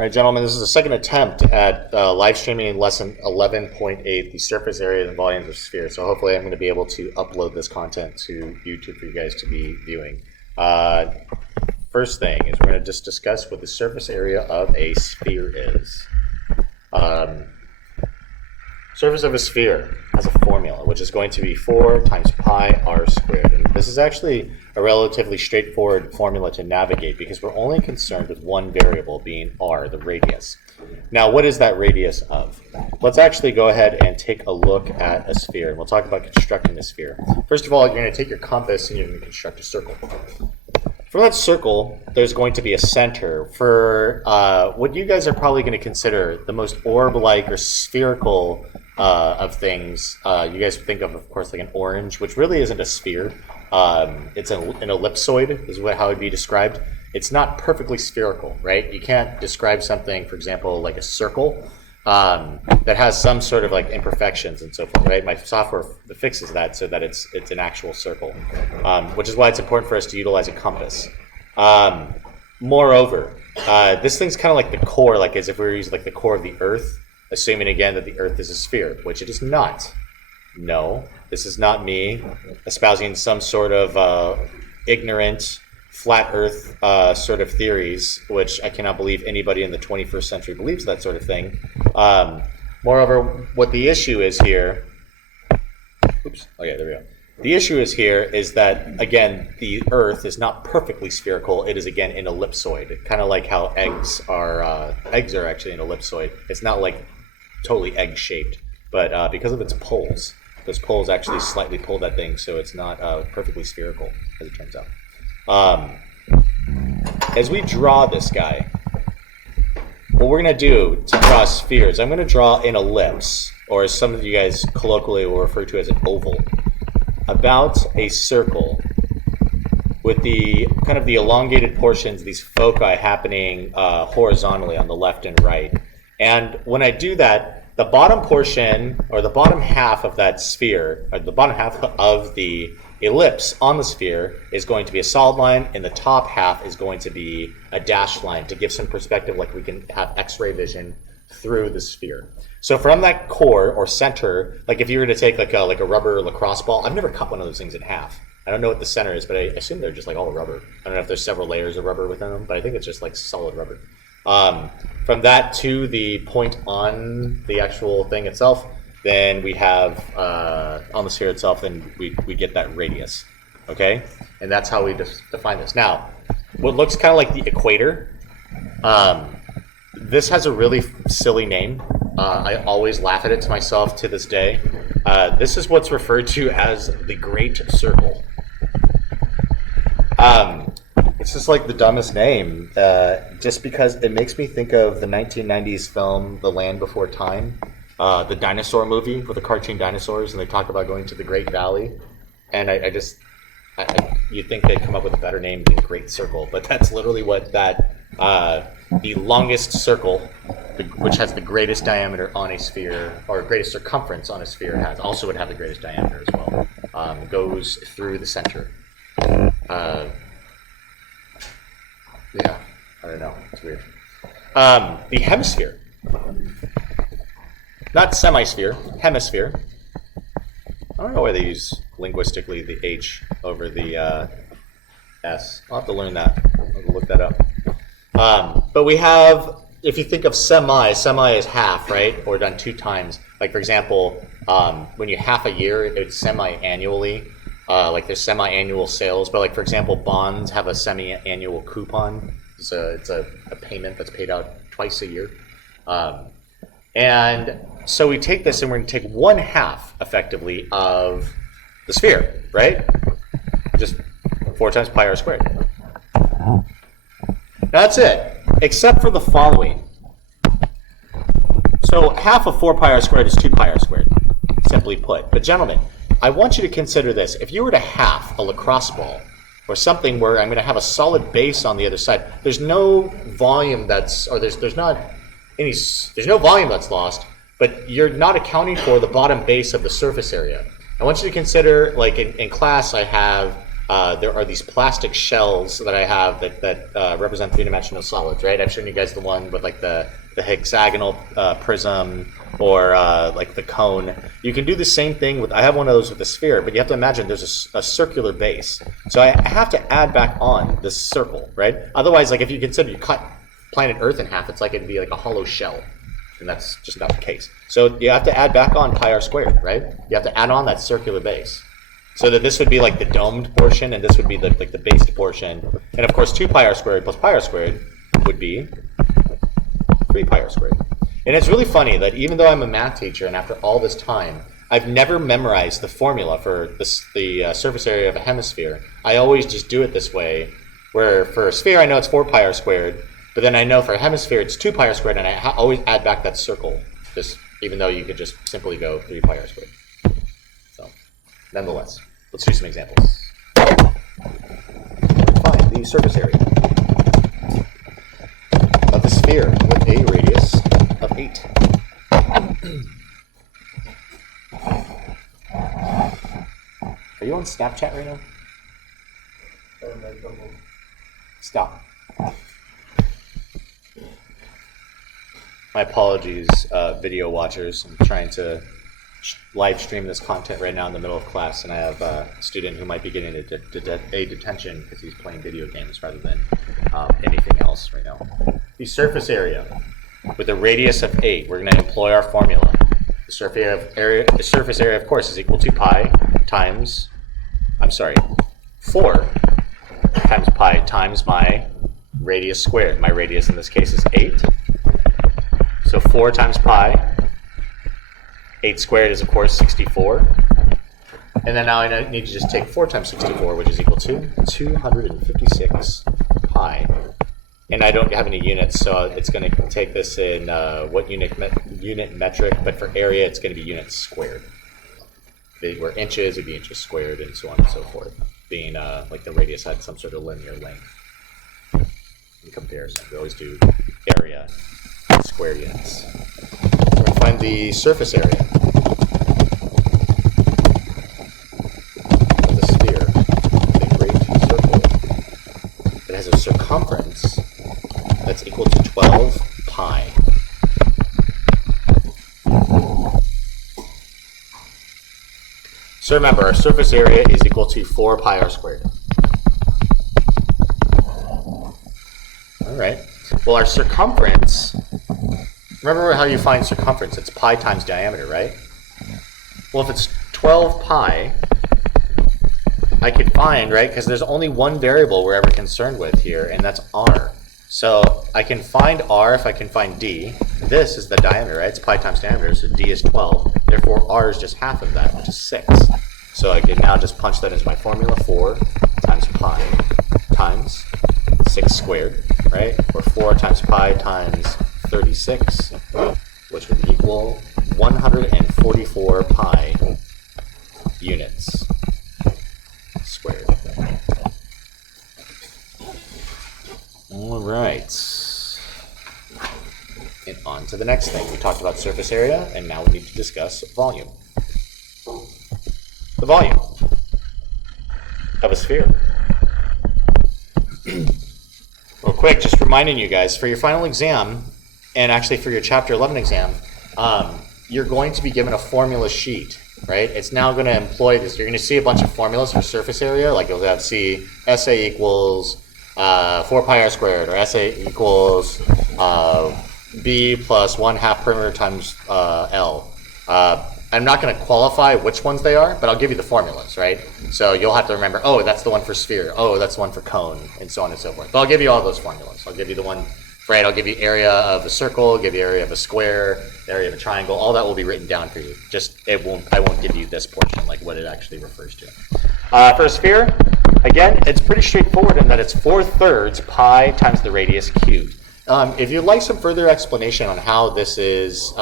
All right, gentlemen, this is the second attempt at live streaming lesson 11.8, the surface area and volumes of sphere. So hopefully I'm going to be able to upload this content to YouTube for you guys to be viewing. First thing is we're going to just discuss what the surface area of a sphere is. Surface of a sphere has a formula, which is going to be 4 times pi r squared. And this is actually a relatively straightforward formula to navigate because we're only concerned with one variable, being r, the radius. Now, what is that radius of? Let's actually go ahead and take a look at a sphere, and we'll talk about constructing a sphere. First of all, you're going to take your compass and you're going to construct a circle. From that circle, there's going to be a center for what you guys are probably going to consider the most orb-like or spherical of things. You guys think of course, like an orange, which really isn't a sphere. It's an ellipsoid, is how it would be described. It's not perfectly spherical, right? You can't describe something, for example, like a circle that has some sort of like imperfections and so forth, right? My software fixes that so that it's an actual circle, which is why it's important for us to utilize a compass. Moreover, this thing's kind of like the core, like as if we were using like the core of the Earth, assuming again that the Earth is a sphere, which it is not. No, this is not me espousing some sort of ignorant flat Earth sort of theories, which I cannot believe anybody in the 21st century believes that sort of thing. Moreover, what the issue is here, okay, there we go. The issue is here is that, again, the Earth is not perfectly spherical. It is, again, an ellipsoid, kind of like how eggs are actually an ellipsoid. It's not like totally egg-shaped, but because of its poles, those poles actually slightly pull that thing, so it's not perfectly spherical, as it turns out. As we draw this guy, what we're going to do to draw spheres, I'm going to draw an ellipse, or as some of you guys colloquially will refer to as an oval, about a circle with the kind of the elongated portions, these foci happening horizontally on the left and right. And when I do that, the bottom portion, or the bottom half of that sphere, or the bottom half of the ellipse on the sphere is going to be a solid line, and the top half is going to be a dashed line to give some perspective, like we can have X-ray vision through the sphere. So from that core or center, like if you were to take like a rubber lacrosse ball, I've never cut one of those things in half. I don't know what the center is, but I assume they're just like all rubber. I don't know if there's several layers of rubber within them, but I think it's just like solid rubber. From that to the point on the actual thing itself, then we have on the sphere itself, then we get that radius, okay? And that's how we define this. Now, what looks kind of like the equator, this has a really silly name. I always laugh at it to myself to this day. This is what's referred to as the Great Circle. It's just like the dumbest name, just because it makes me think of the 1990s film, The Land Before Time. The dinosaur movie with the cartoon dinosaurs, and they talk about going to the Great Valley, and you'd think they'd come up with a better name than Great Circle, but that's literally what that the longest circle, which has the greatest diameter on a sphere, or greatest circumference on a sphere, has also would have the greatest diameter as well, goes through the center. Yeah, I don't know, it's weird. The hemisphere. Not semisphere, hemisphere. I don't know why they use linguistically the H over the S. I'll have to learn that. I'll look that up. But we have, if you think of semi is half, right? Or done 2 times. Like, for example, when you half a year, it's semi-annually. Like there's semi-annual sales. But like, for example, bonds have a semi-annual coupon. It's a payment that's paid out twice a year. And so we take this and we're going to take 1/2, effectively, of the sphere, right? Just 4 times pi r squared. Now that's it, except for the following. So half of 4 pi r squared is 2 pi r squared, simply put. But gentlemen, I want you to consider this. If you were to half a lacrosse ball, or something where I'm going to have a solid base on the other side, there's no volume there's no volume that's lost, but you're not accounting for the bottom base of the surface area. I want you to consider, like in class, I have there are these plastic shells that I have that represent three-dimensional solids, right? I've shown you guys the one with like the hexagonal prism or like the cone. You can do the same thing with, I have one of those with the sphere, but you have to imagine there's a circular base. So I have to add back on this circle, right? Otherwise, like if you consider you cut planet Earth in half, it's like it'd be like a hollow shell. And that's just not the case. So you have to add back on pi r squared, right? You have to add on that circular base. So that this would be like the domed portion, and this would be like the based portion. And of course, 2 pi r squared plus pi r squared would be 3 pi r squared. And it's really funny that even though I'm a math teacher, and after all this time, I've never memorized the formula for the surface area of a hemisphere. I always just do it this way, where for a sphere, I know it's 4 pi r squared, but then I know for a hemisphere, it's 2 pi r squared, and I always add back that circle, just even though you could just simply go 3 pi r squared. So, nonetheless, let's do some examples. Find the surface area of the sphere with a radius of 8. Are you on Snapchat right now? Stop. My apologies, video watchers. I'm trying to live stream this content right now in the middle of class, and I have a student who might be getting a detention because he's playing video games rather than anything else right now. The surface area with a radius of 8, we're going to employ our formula. The surface area, of course, is equal to pi times, 4 times pi times my radius squared. My radius in this case is 8. So 4 times pi, 8 squared is of course 64. And then now I need to just take 4 times 64, which is equal to 256 pi. And I don't have any units, so it's going to take this in what unit metric, but for area it's going to be units squared. If they were inches, it'd be inches squared, and so on and so forth, being like the radius had some sort of linear length. In comparison, we always do area square units. We're going to find the surface area of the sphere with a great circle that has a circumference that's equal to 12 pi. So remember, our surface area is equal to 4 pi r squared. All right. Well, our circumference, remember how you find circumference? It's pi times diameter, right? Well, if it's 12 pi, I could find, right, because there's only one variable we're ever concerned with here, and that's r. So I can find r if I can find d. This is the diameter, right? It's pi times diameter, so d is 12. Therefore, r is just half of that, which is 6. So I can now just punch that as my formula, 4 times pi times 6 squared, right? Or 4 times pi times 36, which would equal 144 pi units squared. All right. And on to the next thing. We talked about surface area, and now we need to discuss volume. The volume of a sphere. Real quick, just reminding you guys, for your final exam, and actually for your Chapter 11 exam, you're going to be given a formula sheet, right? It's now going to employ this. You're going to see a bunch of formulas for surface area, like you'll have see SA equals 4 pi r squared, or SA equals B plus 1/2 perimeter times L. I'm not going to qualify which ones they are, but I'll give you the formulas, right? So you'll have to remember, oh, that's the one for sphere, oh, that's the one for cone, and so on and so forth. But I'll give you all those formulas. I'll give you the one, right, I'll give you area of a circle, give you area of a square, area of a triangle, all that will be written down for you. Just, I won't give you this portion, like what it actually refers to. For a sphere, again, it's pretty straightforward in that it's 4/3 pi times the radius cubed. If you'd like some further explanation on how this is,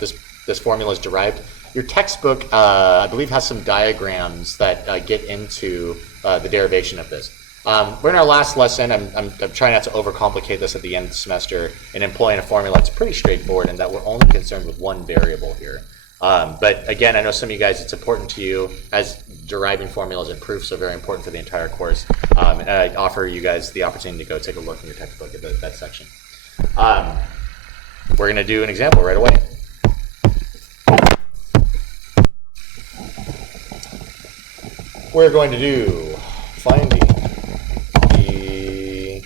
this formula is derived, your textbook, I believe, has some diagrams that get into the derivation of this. We're in our last lesson. I'm trying not to overcomplicate this at the end of the semester and employing a formula that's pretty straightforward in that we're only concerned with one variable here. But again, I know some of you guys, it's important to you, as deriving formulas and proofs are very important for the entire course. And I offer you guys the opportunity to go take a look in your textbook at that section. We're going to do an example right away. We're going to do finding the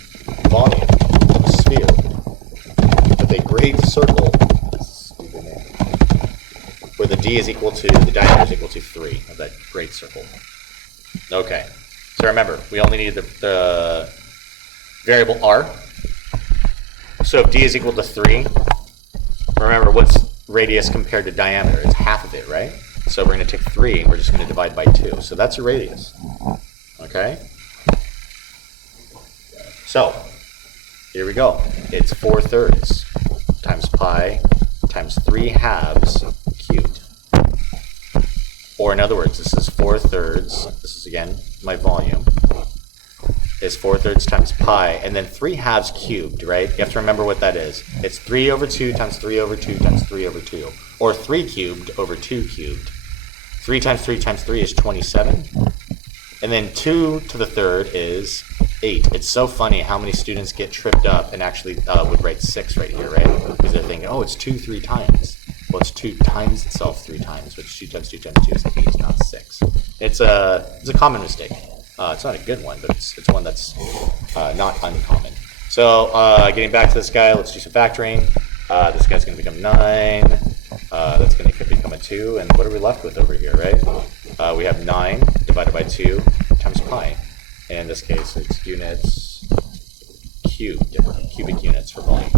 volume of a sphere with a great circle, where the d is equal to, the diameter is equal to 3 of that great circle. Okay, so remember, we only need the variable r. So if d is equal to 3, remember what's radius compared to diameter? It's half of it, right? So we're going to take 3 and we're just going to divide by 2. So that's your radius. Okay? So here we go. It's 4/3 times pi times 3/2 cubed. Or in other words, this is 4/3. This is again my volume. Is 4/3 times pi, and then 3/2 cubed, right? You have to remember what that is. It's 3/2 times 3/2 times 3/2, or 3 cubed over 2 cubed. 3 times 3 times 3 is 27, and then 2 to the third is 8. It's so funny how many students get tripped up and actually would write 6 right here, right? Because they're thinking, oh, it's 2 3 times. Well, it's 2 times itself 3 times, which 2 times 2 times 2 is 8, not 6. It's a common mistake. It's not a good one, but it's one that's not uncommon. So getting back to this guy, let's do some factoring. This guy's going to become 9. That's going to become a 2. And what are we left with over here, right? We have 9 divided by 2 times pi. And in this case, it's units cubed, cubic units for volume.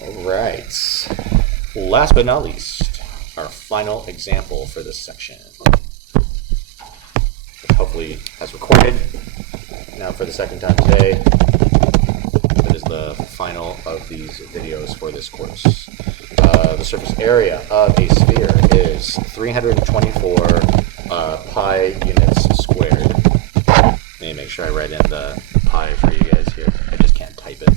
All right. Last but not least, our final example for this section. Hopefully has recorded now for the second time today. That is the final of these videos for this course. The surface area of a sphere is 324 pi units squared. Let me make sure I write in the pi for you guys here. I just can't type it.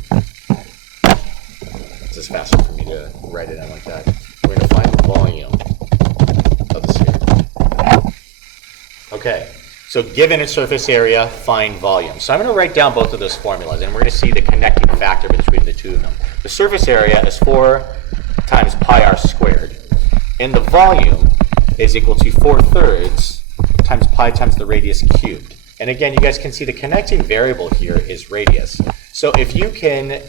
It's just faster for me to write it in like that. We're going to find the volume of the sphere. Okay. So given a surface area, find volume. So I'm going to write down both of those formulas, and we're going to see the connecting factor between the two of them. The surface area is 4 times pi r squared, and the volume is equal to 4/3 times pi times the radius cubed. And again, you guys can see the connecting variable here is radius. So if you can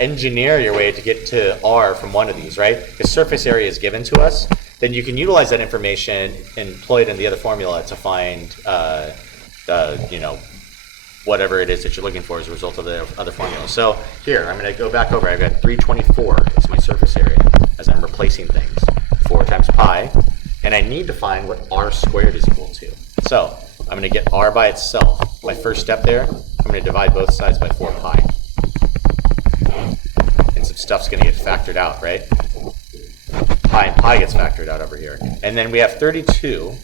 engineer your way to get to r from one of these, right? Because surface area is given to us, then you can utilize that information and employ it in the other formula to find, whatever it is that you're looking for as a result of the other formula. So here, I'm going to go back over. I've got 324 is my surface area as I'm replacing things. 4 times pi, and I need to find what r squared is equal to. So I'm going to get r by itself. My first step there, I'm going to divide both sides by 4 pi. And some stuff's going to get factored out, right? Pi and pi gets factored out over here. And then we have 32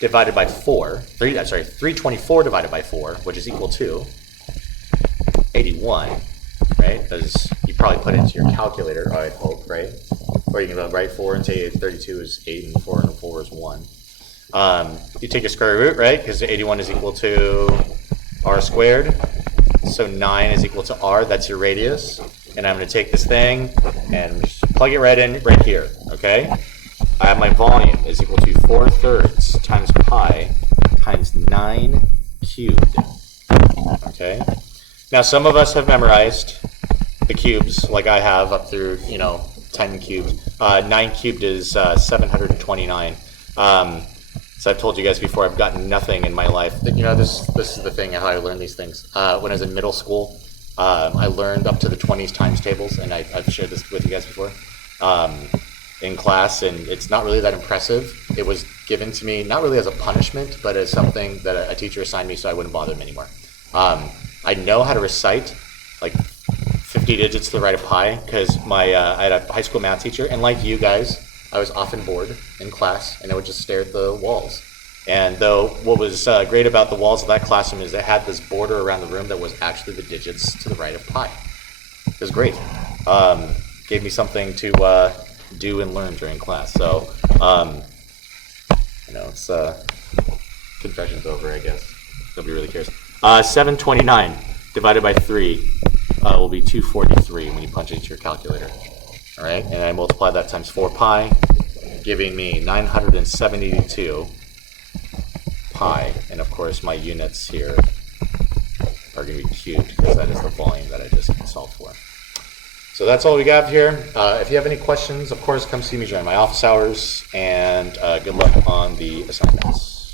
divided by 324 divided by 4, which is equal to 81, right? Because you probably put it into your calculator, I hope, right? Or you can write 4 and say 32 is 8 and 4 and 4 is 1. You take your square root, right? Because 81 is equal to r squared. So 9 is equal to r, that's your radius. And I'm going to take this thing and just plug it right in right here, okay? I have my volume is equal to 4/3 times pi times 9 cubed, okay? Now, some of us have memorized the cubes like I have up through, 10 cubed. 9 cubed is 729. So I've told you guys before, I've gotten nothing in my life. This is the thing, how I learned these things. When I was in middle school, I learned up to the 20s times tables, and I've shared this with you guys before, in class, and it's not really that impressive. It was given to me, not really as a punishment, but as something that a teacher assigned me so I wouldn't bother him anymore. I know how to recite, like, 50 digits to the right of pi, because I had a high school math teacher, and like you guys, I was often bored in class, and I would just stare at the walls. And though what was great about the walls of that classroom is it had this border around the room that was actually the digits to the right of pi. It was great. Gave me something to do and learn during class. So, it's confession's over, I guess. Nobody really cares. 729 divided by 3 will be 243 when you punch it into your calculator. All right, and I multiply that times 4 pi, giving me 972 pi. And of course, my units here are going to be cubed because that is the volume that I just solved for. So that's all we got here. If you have any questions, of course, come see me during my office hours, and good luck on the assignments.